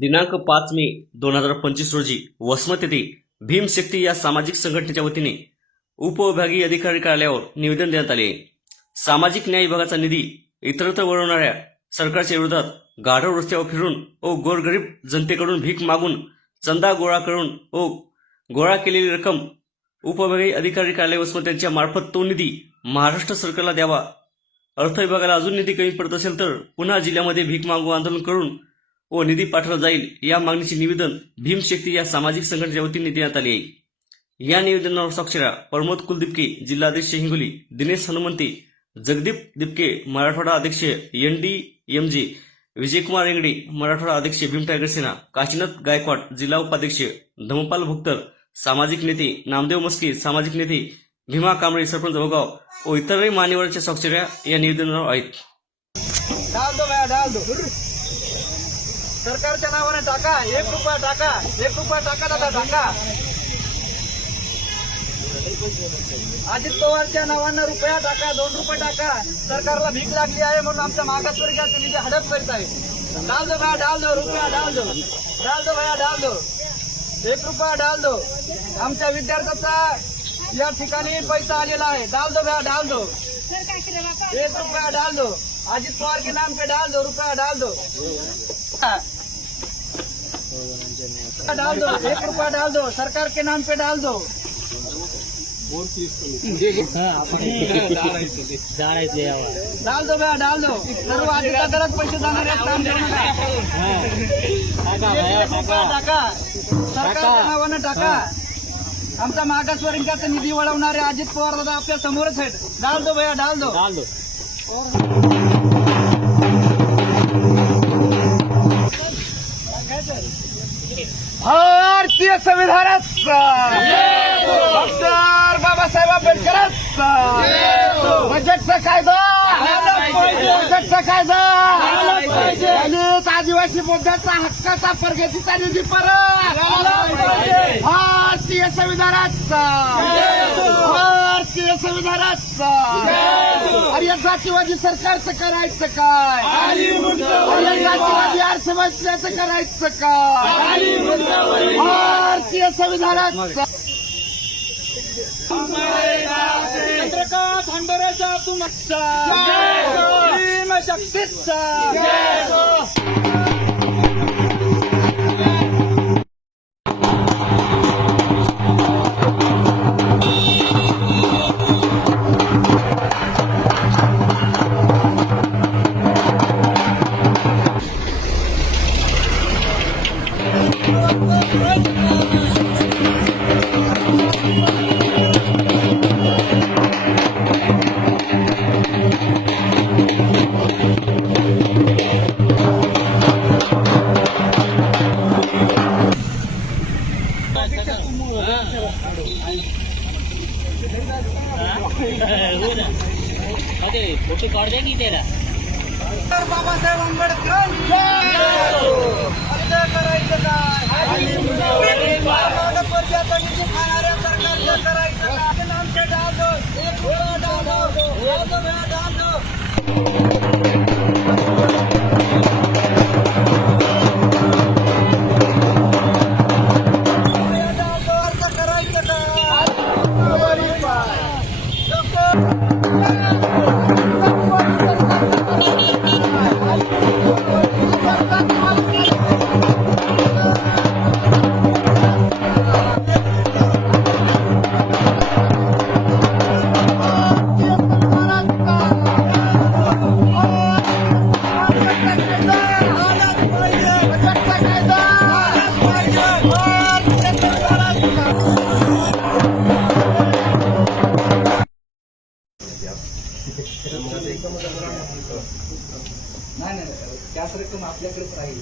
दिनांक पाच मे दोन हजार पंचवीस रोजी वसमत येथे भीमशक्ती या सामाजिक संघटनेच्या वतीने उपविभागीय अधिकारी कार्यालयावर निवेदन देण्यात आले. सामाजिक न्याय विभागाचा निधी इतरत्र वळवणाऱ्या सरकारच्या विरोधात गाढव रस्त्यावर फिरून व गोरगरीब जनतेकडून भीक मागून चंदा गोळा करून व गोळा केलेली रक्कम उपविभागीय अधिकारी कार्यालय वसमत यांच्या मार्फत तो निधी महाराष्ट्र सरकारला द्यावा. अर्थ विभागाला अजून निधी कमी पडत असेल तर पुन्हा जिल्ह्यामध्ये भीक मागू आंदोलन करून व निधी पाठवला जाईल या मागणीचे निवेदन भीमशक्ती या सामाजिक संघटनेच्या वतीने देण्यात आले आहे. या निवेदनावर स्वाक्षऱ्या प्रमोद कुलदिपके जिल्हाध्यक्ष हिंगोली दिनेश हनुमंते जगदीप दिपके मराठवाडा अध्यक्ष एन डी एम जे विजयकुमार रेंगडे मराठवाडा अध्यक्ष भीम टायगर सेना काशीनाथ गायकवाड जिल्हा उपाध्यक्ष धमपाल भुक्तर सामाजिक नेते नामदेव मस्के सामाजिक नेते भीमा कांबळे सरपंच भोगाव व इतरही मान्यवरांच्या स्वाक्षऱ्या या निवेदनावर आहेत. सरकारच्या नावाने टाका. एक रुपया टाका. एक रुपया टाका दादा टाका. अजित पवारच्या नावानं रुपया टाका दोन रुपये टाका. सरकारला भीक लागली आहे म्हणून आमच्या मागासवर्गाचे निधी हडप करीत आहे डाल दो भया डाल दो रुपया डाल दो. डाल दो भैया डाल दो. एक रुपया डाल दो. आमच्या विद्यार्थ्याचा या ठिकाणी पैसा आलेला आहे. डाल दो भया डाल दो. एक रुपया डाल दो. अजित पवार के नाम पे डाल दो रुपया डाल दो. डाल दो एक रुपया डाल दो सरकार के नाम पे डाल दो। डाल दो भैया डाल दो। सर्व अधिकारात पैसे जाणार आहेत काम करू नका टाका। सरकारच्या नावानं टाका। आमचा मागासवर्गाचा निधी वळवणारे अजित पवार दादा आपल्या समोरच आहेत. डाल दो भैया डाल दो। डाल दो. भारतीय संविधानाचा डॉक्टर बाबासाहेब आंबेडकरांचा बजेटचा कायदा. बजेटचा कायदा. दलित आदिवासी मुद्द्याचा हक्काचा प्रगतीचा निधी परत. भारतीय संविधानाचा भारतीय संविधानाचा अरे जातीवादी सरकारचं करायचं काय अरे जातीवादी अर्थव्यवस्थेचं करायचं काय भारतीय संविधानाचा चंद्रकांत हंबरेचा तुमचा शक्तीचा फोटो काढ दे की तेरा डॉक्टर बाबासाहेब आंबेडकर काय